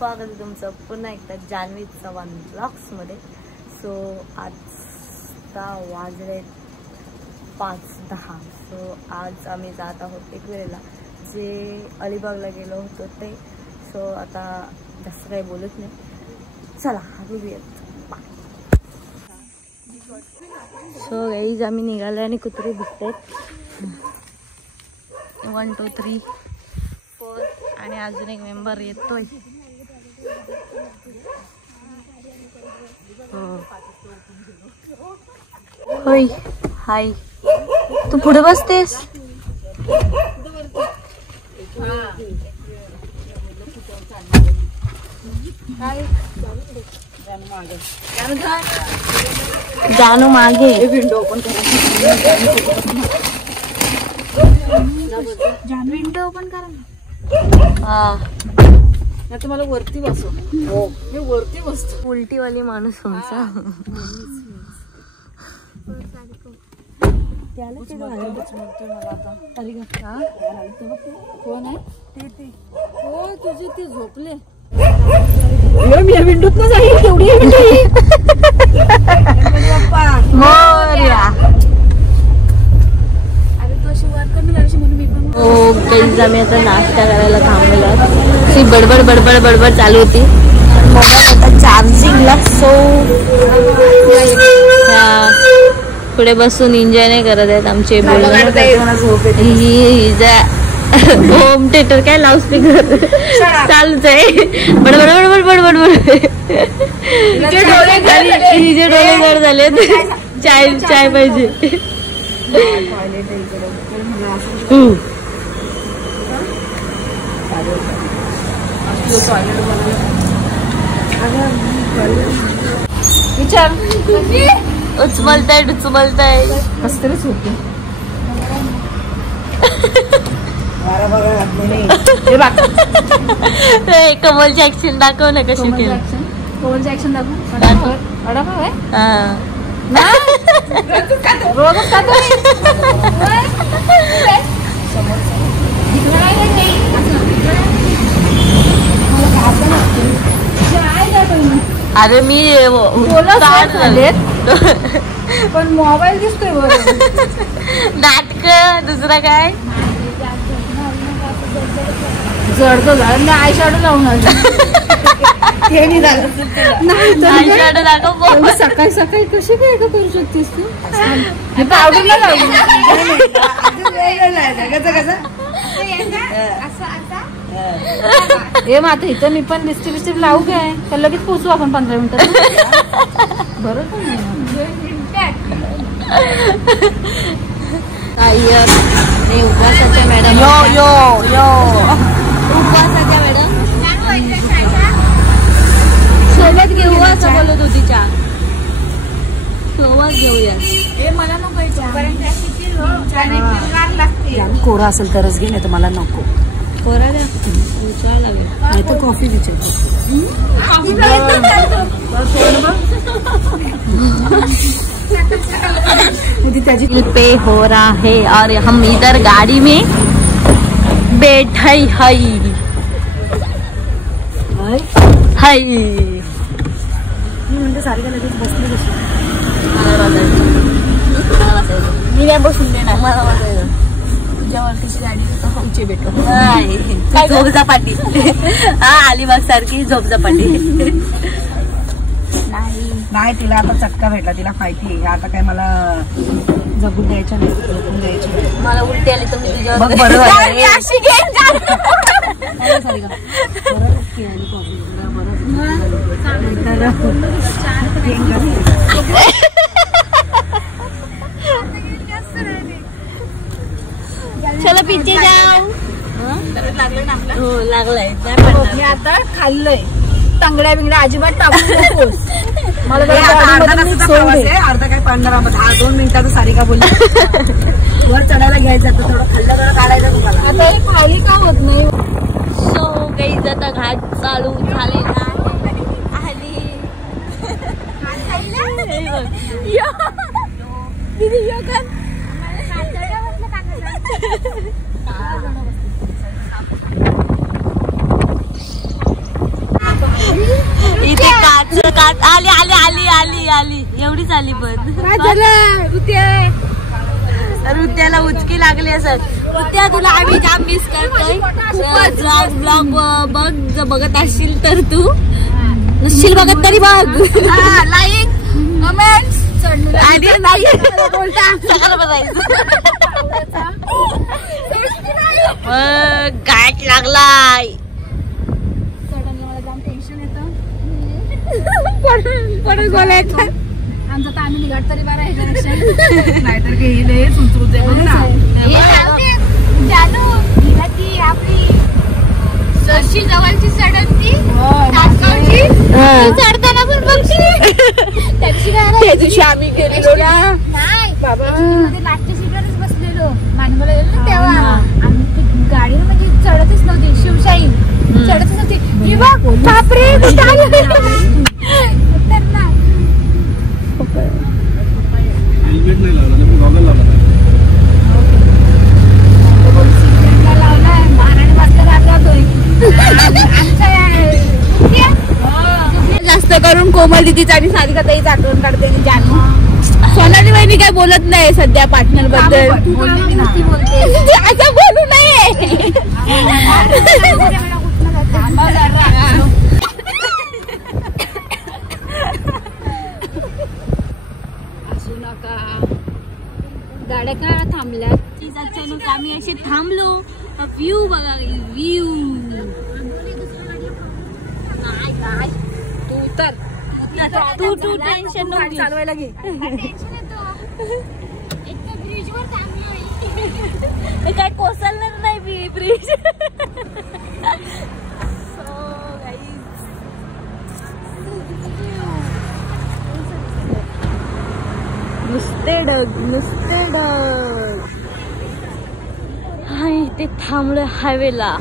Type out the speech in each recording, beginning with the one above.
स्वागत आहे तुमचं पुन्हा एकदा जान्हवी चव्हाण ब्लॉग्समध्ये. सो आता वाजले 5:10. सो आज आम्ही जात आहोत एकवेळेला जे अलिबागला गेलो होतो ते. सो आता जास्त काही बोलत नाही, चला निघूयात. सो गाईज आम्ही निघालो आणि कुत्री दिसतात. 1 2 3 4 आणि अजून एक मेंबर येतोय. होय हाय, तू पुढे बसतेस. जानू मागे विंडो ओपन करा. विंडो ओपन करा ना. हा नाही तर मला वरती बसव. हो मी वरती बसतो. उलटीवाली माणूस तुमचा. कोण आहे ते? हो तुझे ते झोपले. मी या विंडोत न जाईल तेवढी. हो काही आम्ही आता नाश्ता करायला थांबलो. ती बडबड बडबड बडबड चालू होती. मोबाईल आता चार्जिंगला. सो पुढे बसून एन्जॉय नाही करत आहेत आमचे. होम थिएटर काय लाऊडस्पीकर चालूच आहे. बडबड बडबड बडबड बडबड. हिचे डोळे जड झालेत. चाय पाहिजे. विचार उचमलताय कसं तरीच होते. कमलची ऍक्शन दाखव ना कशी केली. कमलची ऍक्शन दाखव. अरे मी पण मोबाईल दिसतोय. नाटक दुसरा काय जड तो झालं. आय शॅडो लावून सकाळी सकाळी कशी काय करू शकतेस तू? पावडरला लावून हे मात्र इथं मी पण लिस्टिप लावू काय तर लगेच पोचू आपण 15 मिनिटात. बरोबर उपवासाच्या मॅडम. उपवासाच्या मॅडम सोबत घेऊ असं बोलत होती. चहा सोबत घेऊया. हे मला नको. कोरा असेल तरच घे, नाही तर मला नको. कोरा द्या. विचारायला लागेल नाही तर कॉफी विचार. पे हो रहा है और हम इधर गाड़ी में बैठे हई. म्हणते सारी का लगेच बसली कशी. मी नाही बसून देणार. मला वाटायचं तुझ्या वरतीची गाडी आमची भेटो. झोपझापाटी. हा अलिबाग सारखी झोपझापाटी. नाही तिला आता चटका भेटला. तिला माहिती आहे आता काय मला जगून द्यायच्या नाही, झोपून द्यायची. मला उलटी आली तर मी तुझ्यावर बरं चला पिझ्झा जाऊ. हो लागलाय. मी आता खाल्लंय. तांगड्या बिंगड्या अजिबात टाकू नकोस. मला अर्धा काय 15-2 मिनिटात सारिका बोलली. वर चढायला घ्यायचं तर थोडं खाल्लं थोडं काढायचं तुम्हाला. आता हे खाली का होत नाही. सो गाईज आता घाट चालू झालेला आणि आली आली आली आली आली एवढीच आली पण ऋत्याला उचकी लागली असत. ऋत्या तुला आम्ही जाम मिस करतोय. ब्लॉग बघत असशील तर तू नसशील बघत तरी बघ. लाईक कमेंट्स सगळं बघायचं. काय लागलाय बोलायचं आमचं तर आम्ही निघाट तरी बरं आहे नाहीतर घेईल आपली सरशी जवळची सडक ती चढताना पण बघशी त्या दिवशी आम्ही गेलेलो ना लास्टच्या सीटवरच बसलेलो मानगावला गेलो ना तेव्हा आम्ही गाडी म्हणजे चढतच नव्हती शिवशाही चढतच नव्हती बापरे जास्त करून कोमल दीदीचा आणि सारिका ताईच आठवण काढते. जानू सोनाली वहिनी काय बोलत नाही सध्या पार्टनर बद्दल. असं बोलू नये. असू नका गाड्या का थांबल्या अचानक आम्ही असे थांबलो. व्ह्यू बघा व्ह्यू. तू तर तू टेन्शन चालवायला घे. काय कोसळणार नाही ब्रिज. नुसते ढग नुसते ढग. हाय ते थांबलं हायवेला.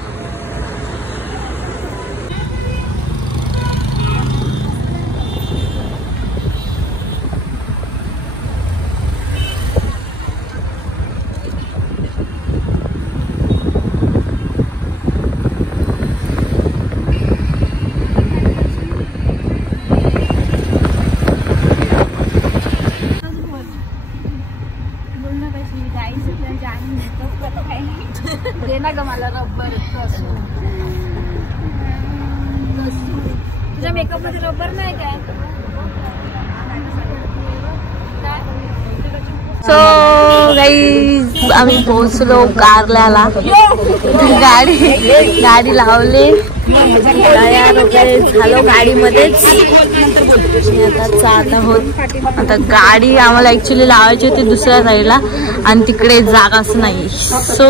तुझ्या मेकअप मध्ये रबर नाही काय. सो गाईज आम्ही पोहोचलो कारल्याला. गाडी लावली तयार वगैरे झालो गाडीमध्येच. आता जात आहोत. आता गाडी आम्हाला ऍक्च्युली लावायची होती दुसऱ्या साईडला आणि तिकडे जागाच नाही. सो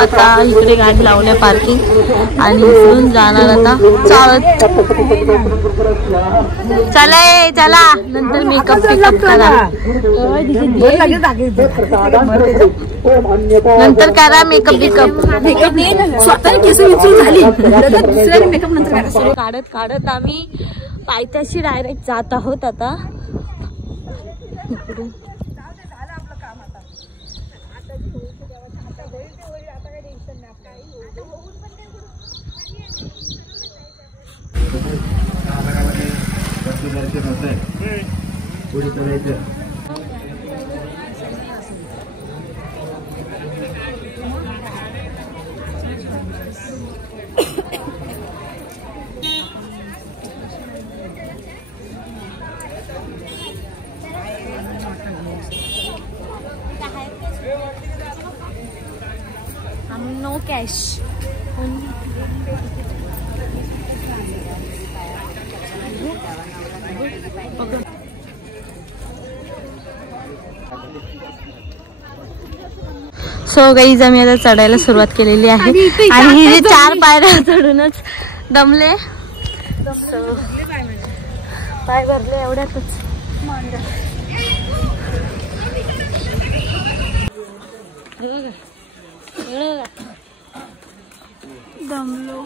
आता इकडे गाडी लावल्या पार्किंग आणि इकडून जाणार आता चालत. चला नंतर मेकअप करा. नंतर करा मेकअप स्वतः केस झाली मेकअप नंतर काढत आम्ही पायथ्याशी डायरेक्ट जात आहोत. आता नो कॅश. सो गाईज आम्ही आता चढायला सुरुवात केलेली आहे आणि हे 4 पायऱ्या चढूनच दमले. पाय भरले एवढ्यातच. दमलो.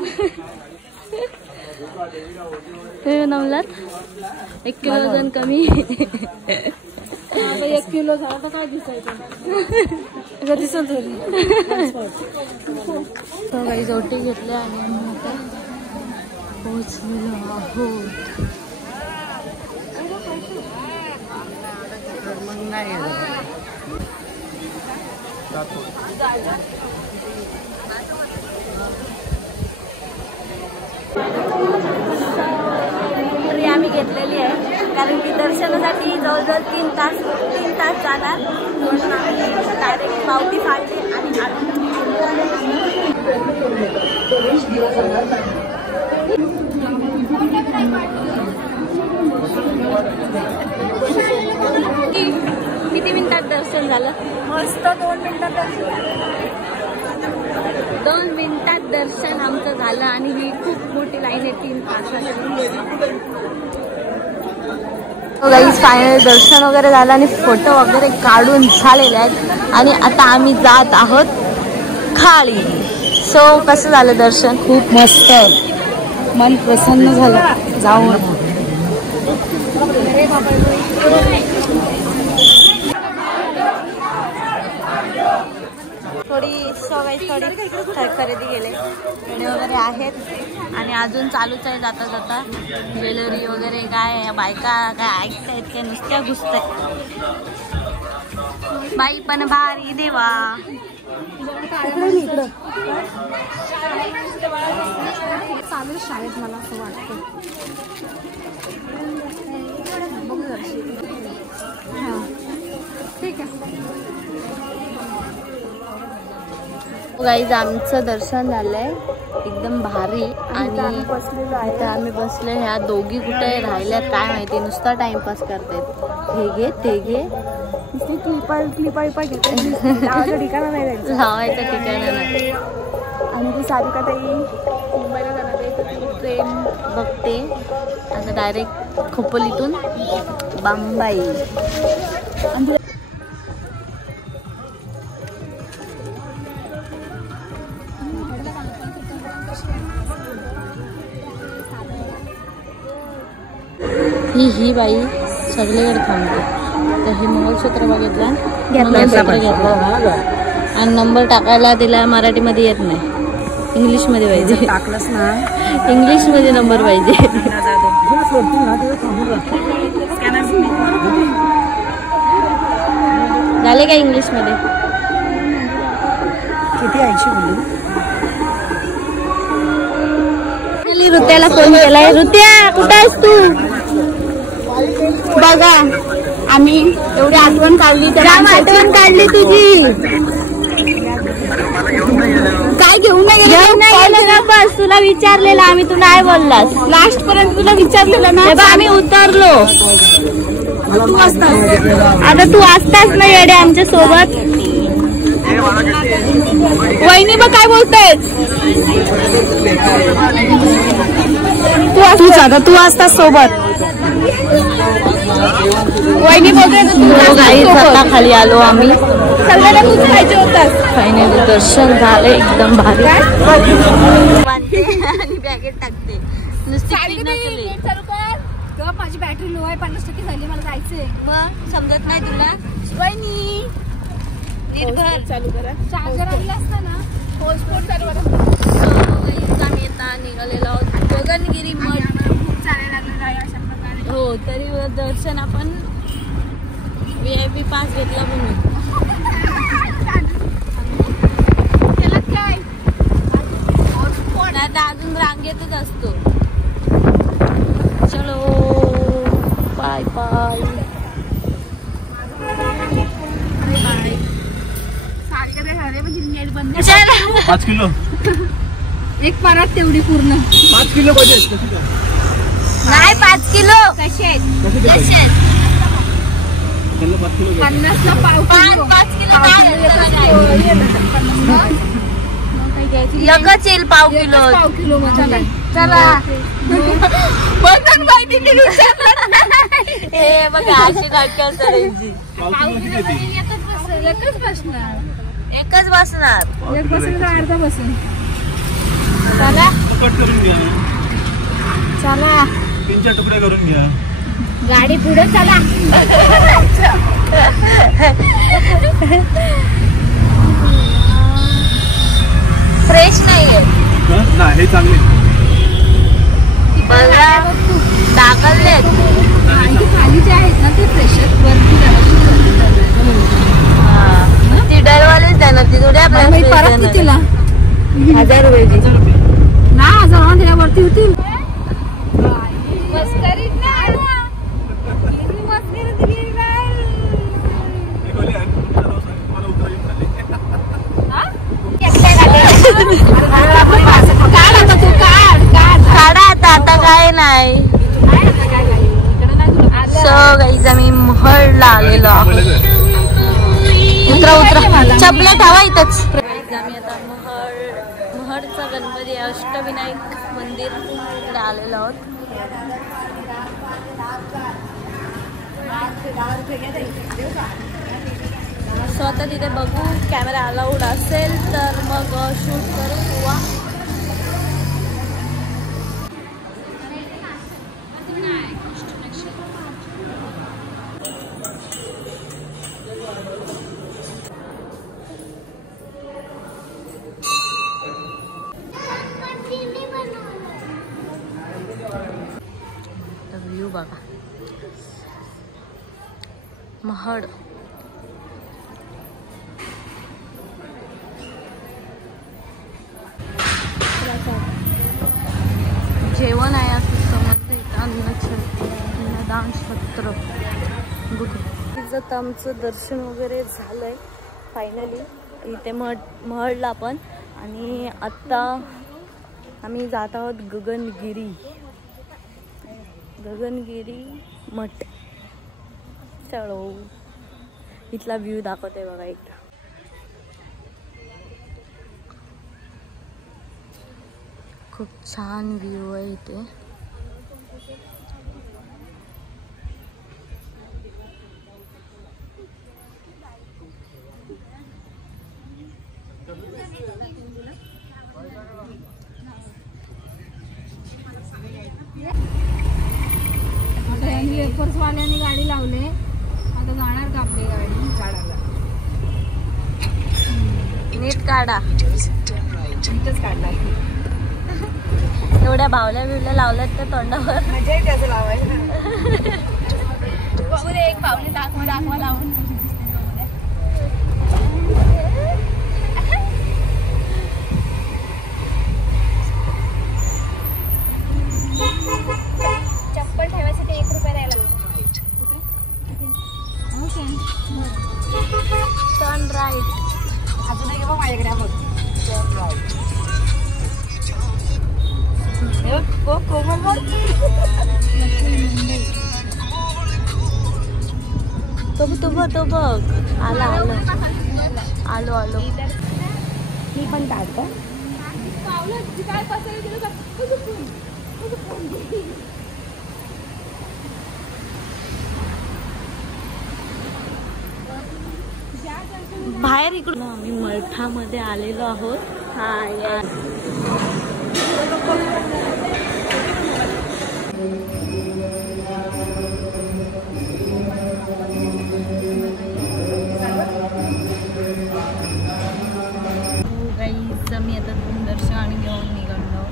नमलात 1 किलो वजन कमी. 1 किलो झाला तर काय दिसायचं. दिसत काही जोटी घेतल्या आणि आम्ही आता पोहोचलेलो आहोत. आम्ही घेतलेली आहे कारण की दर्शनासाठी जवळजवळ 3 तास जाणार म्हणून आम्ही डायरेक्ट पावती फाडली आणि किती मिनिटात दर्शन झालं? मस्त 2 मिनिटात दर्शन. 2 मिनिटात दर्शन आमचं झालं आणि ही खूप मोठी लाईन आहे 3 तासाची. फायनल दर्शन वगैरे झालं आणि फोटो वगैरे काढून झालेले आहेत आणि आता आम्ही जात आहोत खाली. सो कसं झालं दर्शन? खूप मस्त, मन प्रसन्न झालं जाऊन. थोडी खरेदी केले खेळे वगैरे आहेत आणि अजून चालूच आहे जाता जाता. ज्वेलरी वगैरे काय बायका काय ऐकतायत काय नुसत्या घुसतायत. बाई पण भारी देवा. चालू शाळेत मला असं वाटतं. ठीक आहे. गाईज आमचं दर्शन झालंय एकदम भारी आणि आता आम्ही बसले. ह्या दोघी कुठे राहिल्यात काय माहिती, नुसता टाइमपास करतायत. हे घे ते घे, क्लिपा घेते. लावायचं ठिकाण नाही, लावायचं ठिकाण नाही. आणि ती सारिका ताई मुंबईला जाणार आहे तर ती ट्रेन बघते आता डायरेक्ट खोपोलीतून बंबई. ही बाई सगळीकडे थांबते. तर हे मंगळसूत्र बघितलं, मंगळसूत्र घेतलं आणि नंबर टाकायला तिला मराठीमध्ये येत नाही, इंग्लिशमध्ये पाहिजे. टाकलंच ना, इंग्लिशमध्ये नंबर पाहिजे. झाले का इंग्लिशमध्ये? किती 80 बोलली. ऋत्याला फोन केलाय. ऋत्या कुठं आहेस तू? बघा आम्ही एवढी आठवण काढली, तर आठवण काढली तुझी. काय घेऊन नाही बस तुला विचारलेलं आम्ही, तू नाही बोललास. लास्ट पर्यंत तुला विचारलेलं ना, आम्ही उतरलो. तू असतास, आता तू असतास ना येडे आमच्या सोबत. वहिनी बघ काय बोलताय. तू असतास सोबत. वहिनी बोलते खाली आलो आम्ही. सगळ्यांना तूच खायचे होतात. फायनली दर्शन झालं एकदम भारी. आणि बॅगेत टाकते नुसती. माझी बॅटरी लो आहे, 50% झाली, मला जायचंय. मग समजत नाही तुला? वहिनी निर्भर चालू करा. चार्जर आणला असता ना, हॉटस्पॉट चालू करा. आम्ही आता निघालेलो आहोत गगनगिरी मठ. हो तरी दर्शन आपण VIP पास घेतला म्हणून. आता अजून रांगेतच असतो. चलो बाय बाय. 5 किलो एक पारात तेवढी पूर्ण. 5 किलो पाहिजे. नाही 5 किलो कसे आहेत? 50 ला पाव किलो. 5 किलो लगच येईल. पाव किलो म्हणजे चला. हे बघा अशी नाटकं करायची. एकच बसणार. एक बसेल अर्धा बसेल. चला कट करून घ्या. चला 3-4 तुकडे करून घ्या. गाडी पुढे चला. फ्रेश नाहीये ना, हे चांगले बघा दाखवले. खाली जे आहेत ना ते फ्रेश वरती लीडरवालेच देणार ती थोडी आपल्याला मी space परत देणार. ती तिला 1000 रुपयाची. नाही 1000 त्याच्यावरती होती. काढा आता काय नाही. सो गाईज आम्ही महडला आलेलो आहोत. उतरा चपल्या ठेवा इथंच. आम्ही आता महडचा गणपती अष्टविनायक मंदिर इकडे आलेलो आहोत. सो आता तिथे बघू कॅमेरा अलाउड असेल तर मग शूट करू किंवा व्ह्यू बघा महड. जेवण आहे असं समजते. अन्नदान छत्र तिचं आमचं दर्शन वगैरे झालंय फायनली इथे महडला पण. आणि आत्ता आम्ही जात आहोत गगनगिरी मठ. चलो इथला व्ह्यू दाखवते बघा एकदा. खूप छान व्ह्यू आहे इथे. वाल्याने गाडी लावले. आता जाणार का आपली गाडी काढायला. नीट काढा. नीटच काढणार. एवढ्या बावल्या बिवल्या लावल्यात त्या तोंडावर. मजा येते असं लावायला. बघू दे एक पावले दाखवा लावून. चप्पल ठेवायसाठी 1 रुपया द्यायला लागतो. Turn right. अजून एक बघ माझ्याकडे बघ. Turn right. तो बघ आलो. मी पण काढतो. बाहेर इकडून आम्ही मठामध्ये आलेलो आहोत. मी आता दर्शन घेऊन निघालो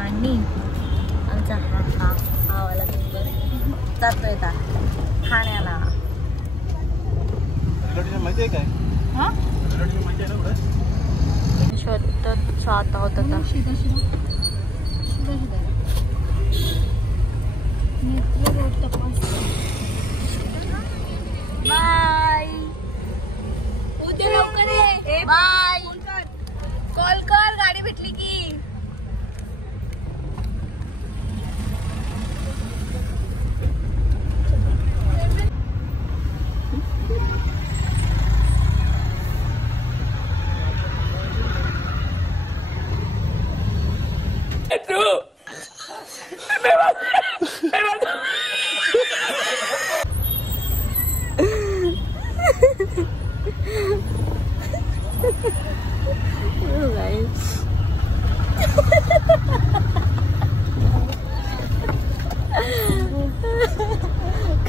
आणि आमचा वाला जातोय ठाण्याला. माहिती आहे काय? शोधत जात आहोत आता. बाय. उद्या लवकर ये. बाय. कॉल कर गाडी भेटली की.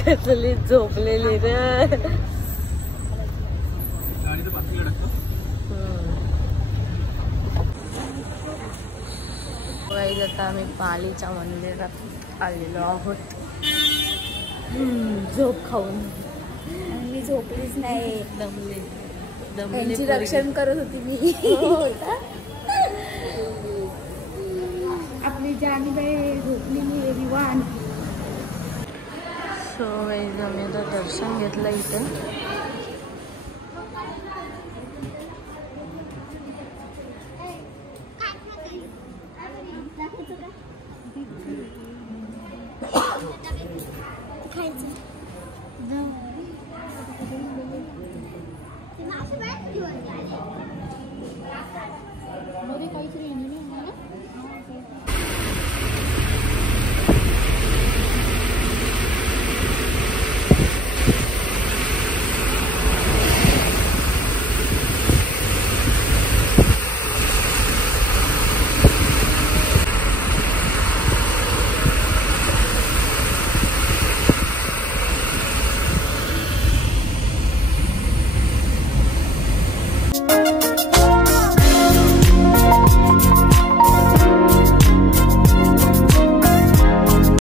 कसली झोपलेली रे. आता आम्ही पालीच्या मंदिरात आलेलो आहोत. झोप खाऊन. मी झोपलीच नाही. दमले. त्यांची रक्षण करत होती मी. आपली जानीबाई झोपलेली विवान. सो गाईज आम्ही आता दर्शन घेतलं इथे. खायचं